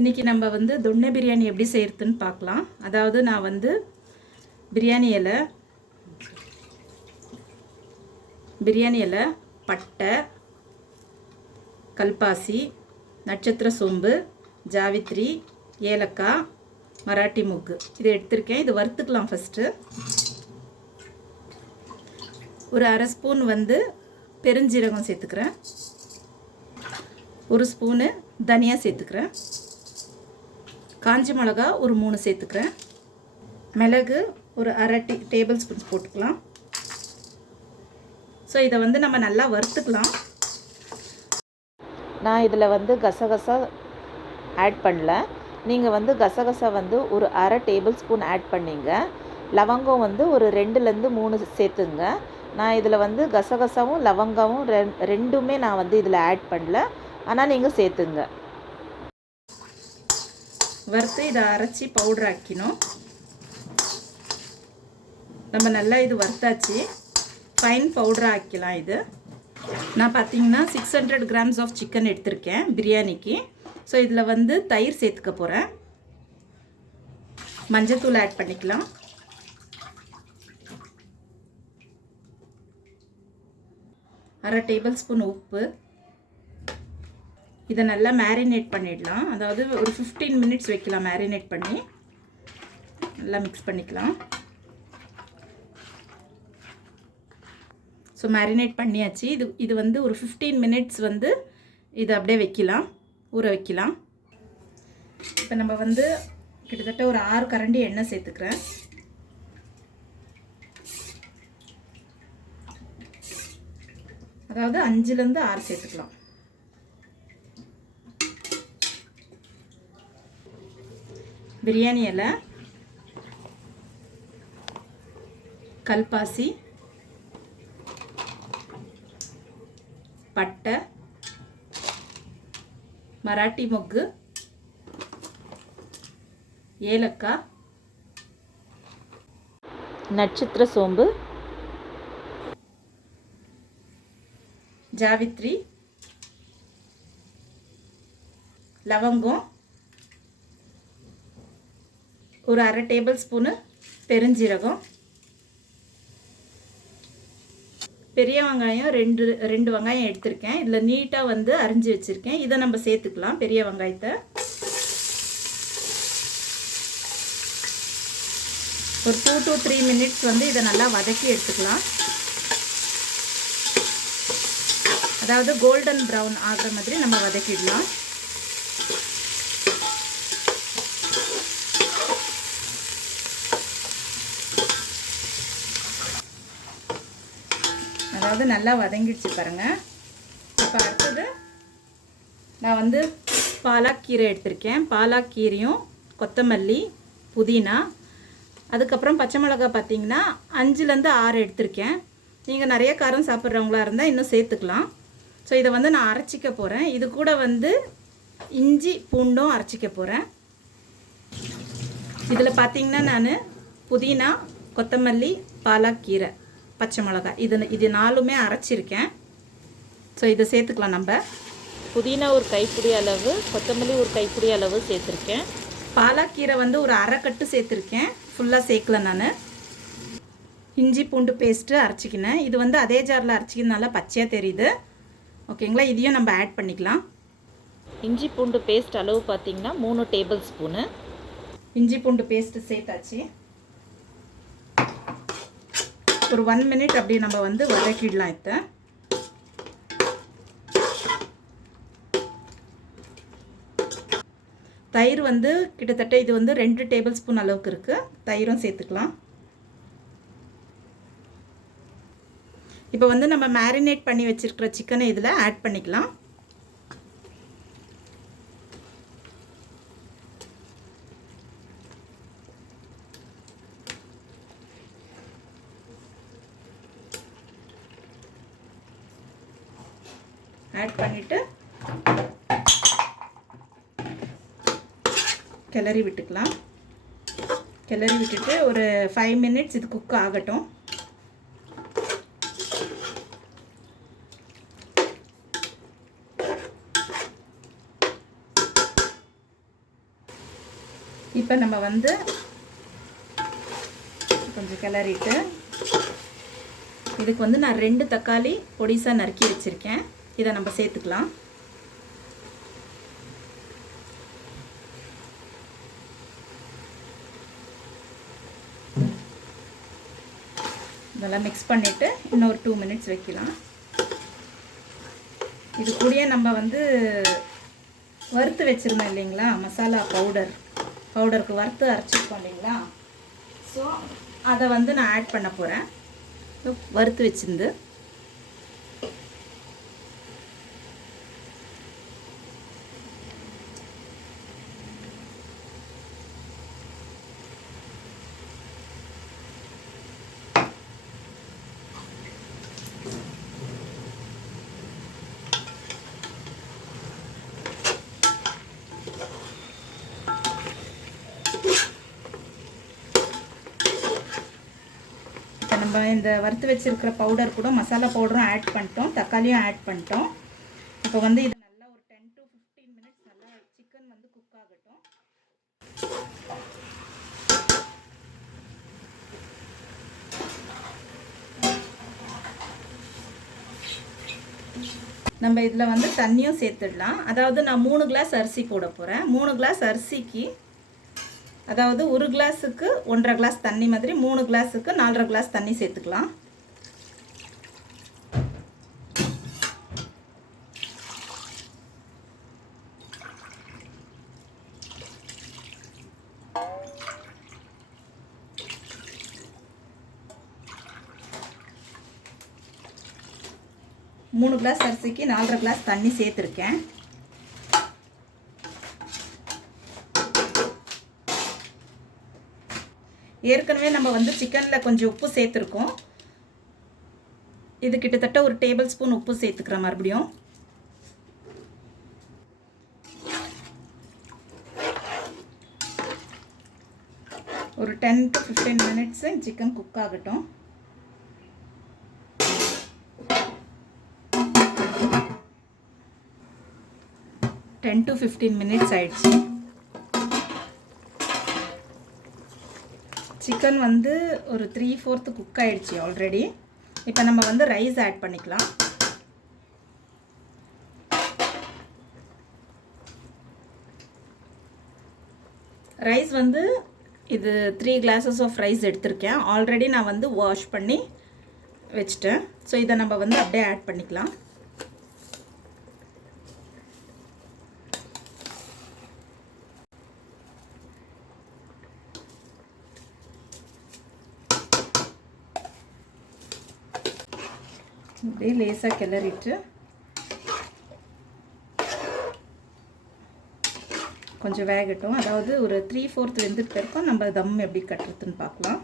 இன்றைக்கி நம்ம வந்து தொண்டை பிரியாணி எப்படி செய்கிறதுன்னு பார்க்கலாம். அதாவது நான் வந்து பிரியாணி இலை பிரியாணி இலை பட்டை கல்பாசி நட்சத்திர சோம்பு ஜாவித்ரி ஏலக்காய் மராட்டி மூக்கு. இதை எடுத்திருக்கேன். இது வறுத்துக்கலாம் ஃபஸ்ட்டு ஒரு அரை ஸ்பூன் வந்து பெருஞ்சீரகம் சேர்த்துக்கிறேன். ஒரு ஸ்பூனு தனியா சேர்த்துக்கிறேன். காஞ்சி மிளகா ஒரு மூணு சேர்த்துக்கிறேன். மிளகு ஒரு அரை டீ டேபிள் ஸ்பூன்ஸ் போட்டுக்கலாம். ஸோ இதை வந்து நம்ம நல்லா வறுத்துக்கலாம். நான் இதில் வந்து கசகசா ஆட் பண்ணல. நீங்கள் வந்து கசகசா வந்து ஒரு அரை டேபிள் ஸ்பூன் ஆட் பண்ணிங்க. லவங்கம் வந்து ஒரு ரெண்டுலேருந்து மூணு சேர்த்துங்க. நான் இதில் வந்து கசகசாவும் லவங்கமும் ரெண்டுமே நான் வந்து இதில் ஆட் பண்ணல. ஆனால் நீங்கள் சேர்த்துங்க. வறுத்து இதை அரைச்சி பவுடர் ஆக்கினோம். நம்ம நல்லா இது வறுத்தாச்சு. ஃபைன் பவுடர் ஆக்கிக்கலாம் இது. நான் பார்த்தீங்கன்னா six hundred grams of chicken எடுத்திருக்கேன் பிரியாணிக்கு. ஸோ இதில் வந்து தயிர் சேர்த்துக்க போகிறேன் மஞ்சத்தூள் ஆட் பண்ணிக்கலாம். அரை டேபிள் ஸ்பூன் உப்பு. இதை நல்லா மேரினேட் பண்ணிடலாம். அதாவது ஒரு ஃபிஃப்டீன் மினிட்ஸ் வைக்கலாம் மேரினேட் பண்ணி. நல்லா மிக்ஸ் பண்ணிக்கலாம். ஸோ மேரினேட் பண்ணியாச்சு. இது இது வந்து ஒரு ஃபிஃப்டீன் மினிட்ஸ் வந்து இதை அப்படியே வைக்கலாம். ஊற வைக்கலாம். இப்போ நம்ம வந்து கிட்டத்தட்ட ஒரு ஆறு கரண்டி எண்ணெய் சேர்த்துக்கிறேன். அதாவது அஞ்சுலேருந்து ஆறு சேர்த்துக்கலாம். பிரியாணி இலை கல்பாசி பட்டை மராட்டி மொக்கு ஏலக்காய் நட்சத்திர சோம்பு ஜாவித்ரி லவங்கம் ஒரு அரை டேபிள் ஸ்பூனு பெருஞ்சீரகம். பெரிய வெங்காயம் ரெண்டு ரெண்டு வெங்காயம் எடுத்திருக்கேன். இதில் நீட்டாக வந்து அரிஞ்சு வச்சுருக்கேன். இதை நம்ம சேர்த்துக்கலாம் பெரிய வெங்காயத்தை. ஒரு டூ டு த்ரீ மினிட்ஸ் வந்து இதை நல்லா வதக்கி எடுத்துக்கலாம். அதாவது கோல்டன் ப்ரௌன் ஆகிற மாதிரி நம்ம வதக்கிடலாம். அதாவது நல்லா வதங்கிடுச்சு பாருங்கள் இப்போ அடுத்தது நான் வந்து பாலாக்கீரை எடுத்திருக்கேன். பாலாக்கீரையும் கொத்தமல்லி புதினா அதுக்கப்புறம் பச்சை மிளகாய் பார்த்தீங்கன்னா அஞ்சுலேருந்து ஆறு எடுத்திருக்கேன். நீங்கள் நிறைய காரம் சாப்பிட்றவங்களா இருந்தால் இன்னும் சேர்த்துக்கலாம். ஸோ இதை வந்து நான் அரைச்சிக்க போகிறேன் இது கூட வந்து இஞ்சி பூண்டும் அரைச்சிக்க போகிறேன் இதில் பார்த்தீங்கன்னா நான் புதினா கொத்தமல்லி பாலாக்கீரை. பச்சை மிளகாய். இது இது நாலுமே அரைச்சிருக்கேன். ஸோ இதை சேர்த்துக்கலாம் நம்ம. புதினா ஒரு கைப்பிடி அளவு கொத்தமல்லி ஒரு கைப்பிடி அளவு சேர்த்துருக்கேன். பாலாக்கீரை வந்து ஒரு அரை கட்டு சேர்த்துருக்கேன். ஃபுல்லாக சேர்க்கல நான். இஞ்சி பூண்டு பேஸ்ட்டு அரைச்சிக்கினேன். இது வந்து அதே ஜாரில் அரைச்சிக்கிறதுனால பச்சையாக தெரியுது. ஓகேங்களா இதையும் நம்ம ஆட் பண்ணிக்கலாம். இஞ்சி பூண்டு பேஸ்ட் அளவு பார்த்தீங்கன்னா மூணு டேபிள் ஸ்பூனு இஞ்சி பூண்டு பேஸ்ட்டு சேர்த்தாச்சு. ஒரு ஒன் மினிட் அப்படியே நம்ம வந்து வதக்கிடலாம் இதை. தயிர் வந்து கிட்டத்தட்ட இது வந்து ரெண்டு டேபிள் ஸ்பூன் அளவுக்கு இருக்குது தயிரும் சேர்த்துக்கலாம். இப்போ வந்து நம்ம மேரினேட் பண்ணி வச்சிருக்கிற சிக்கனை இதில் ஆட் பண்ணிக்கலாம். ஆட் பண்ணிவிட்டு கிளறி விட்டுக்கலாம். கிளறி விட்டுட்டு ஒரு ஃபைவ் மினிட்ஸ் இது குக் ஆகட்டும். இப்போ நம்ம வந்து கொஞ்சம் கிளறிட்டு இதுக்கு வந்து நான் ரெண்டு தக்காளி பொடிசாக நறுக்கி வச்சுருக்கேன். இதை நம்ம சேர்த்துக்கலாம். இதெல்லாம் மிக்ஸ் பண்ணிவிட்டு இன்னொரு டூ மினிட்ஸ் வைக்கலாம். இது கூடயே நம்ம வந்து வறுத்து வச்சுருந்தோம் இல்லைங்களா? மசாலா பவுடர் பவுடருக்கு வறுத்து அரைச்சிருக்கோம் இல்லைங்களா? ஸோ அதை வந்து நான் ஆட் பண்ண போகிறேன் வறுத்து வச்சிருந்து. நம்ம இந்த வறுத்து வச்சுருக்கிற பவுடர் கூட மசாலா பவுடரும் ஆட் பண்ணிட்டோம் தக்காளியும் ஆட் பண்ணிட்டோம். இப்போ வந்து இது நல்லா ஒரு டென் டு ஃபிஃப்டீன் மினிட்ஸ் நல்லா சிக்கன் வந்து குக் ஆகட்டும். நம்ம இதில் வந்து தண்ணியும் சேர்த்துடலாம். அதாவது நான் மூணு கிளாஸ் அரிசி போட போகிறேன் மூணு கிளாஸ் அரிசிக்கு அதாவது ஒரு கிளாஸுக்கு ஒன்றரை கிளாஸ் தண்ணி மாதிரி மூணு கிளாஸுக்கு நாலரை கிளாஸ் தண்ணி சேர்த்துக்கலாம். மூணு கிளாஸ் அரிசிக்கு நாலரை கிளாஸ் தண்ணி சேர்த்துருக்கேன். ஏற்கனவே நம்ம வந்து சிக்கனில் கொஞ்சம் உப்பு சேர்த்துருக்கோம். இது கிட்டத்தட்ட ஒரு டேபிள் ஸ்பூன் உப்பு சேர்த்துக்கிறேன் மறுபடியும். ஒரு ten to fifteen minutes chicken cook ஆகட்டும். டென் டு ஃபிஃப்டீன் மினிட்ஸ் ஆயிடுச்சு. சிக்கன் வந்து ஒரு த்ரீ ஃபோர்த்து குக் ஆகிடுச்சி ஆல்ரெடி இப்போ நம்ம வந்து ரைஸ் ஆட் பண்ணிக்கலாம். ரைஸ் வந்து இது த்ரீ கிளாஸஸ் ஆஃப் ரைஸ் எடுத்திருக்கேன். ஆல்ரெடி நான் வந்து வாஷ் பண்ணி வச்சுட்டேன். ஸோ இதை நம்ம வந்து அப்படியே ஆட் பண்ணிக்கலாம். இப்படியே லேசாக கிளறிட்டு கொஞ்சம் வேகட்டும். அதாவது ஒரு த்ரீ ஃபோர்த் வெந்துட்டு இருக்கோம் நம்ம தம் எப்படி கட்டுறதுன்னு பார்க்கலாம்.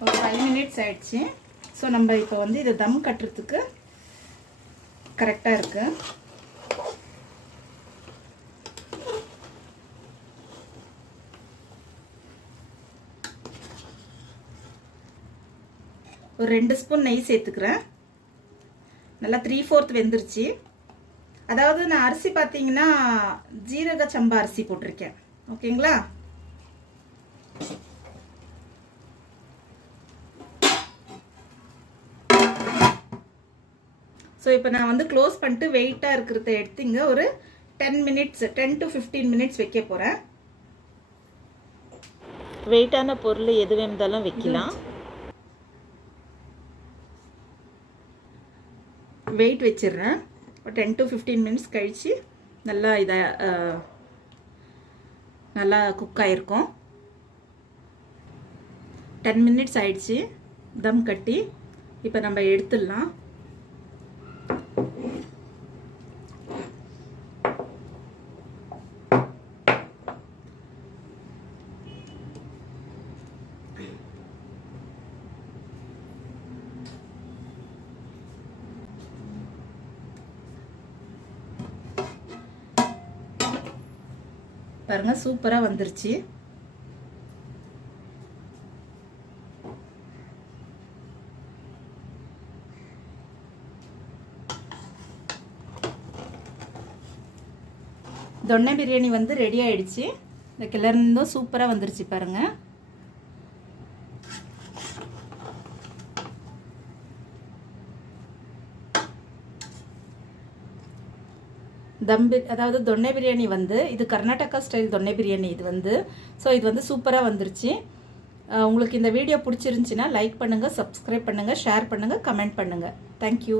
ஒரு ஃபைவ் மினிட்ஸ் ஆயிடுச்சு. ஸோ நம்ம இப்போ வந்து இதை தம் கட்டுறதுக்கு கரெக்டாக இருக்கு. ஒரு ரெண்டு ஸ்பூன் நெய் சேர்த்துக்கிறேன். நல்லா த்ரீ ஃபோர்த் வெந்துருச்சு. அதாவது நான் அரிசி பார்த்தீங்கன்னா ஜீரக சம்பா அரிசி போட்டிருக்கேன். ஓகேங்களா? ஸோ இப்போ நான் வந்து க்ளோஸ் பண்ணிட்டு வெயிட்டாக இருக்கிறத எடுத்துங்க ஒரு ten minutes ten to fifteen minutes வைக்க போகிறேன் வெயிட்டான பொருள் எது வேணுந்தாலும் வைக்கலாம். வெயிட் வச்சிடுறேன். ஒரு டென் டு ஃபிஃப்டீன் மினிட்ஸ் கழித்து நல்லா இதை அஹ், நல்லா குக் ஆகிருக்கும் டென் மினிட்ஸ் ஆயிடுச்சு. தம் கட்டி இப்போ நம்ம எடுத்துடலாம். பாருங்க சூப்பராக வந்துருச்சு. தொன்னை பிரியாணி வந்து ரெடி ஆயிடுச்சு. இந்த கிளர்ந்தும் சூப்பராக வந்துருச்சு பாருங்க. தம் பி அதாவது தொன்னை பிரியாணி வந்து இது கர்நாடகா ஸ்டைல் தொன்னை பிரியாணி இது வந்து. ஸோ இது வந்து சூப்பராக வந்துருச்சு. உங்களுக்கு இந்த வீடியோ பிடிச்சிருந்துச்சின்னா லைக் பண்ணுங்கள் சப்ஸ்கிரைப் பண்ணுங்கள் ஷேர் பண்ணுங்கள் கமெண்ட் பண்ணுங்கள் தேங்க்யூ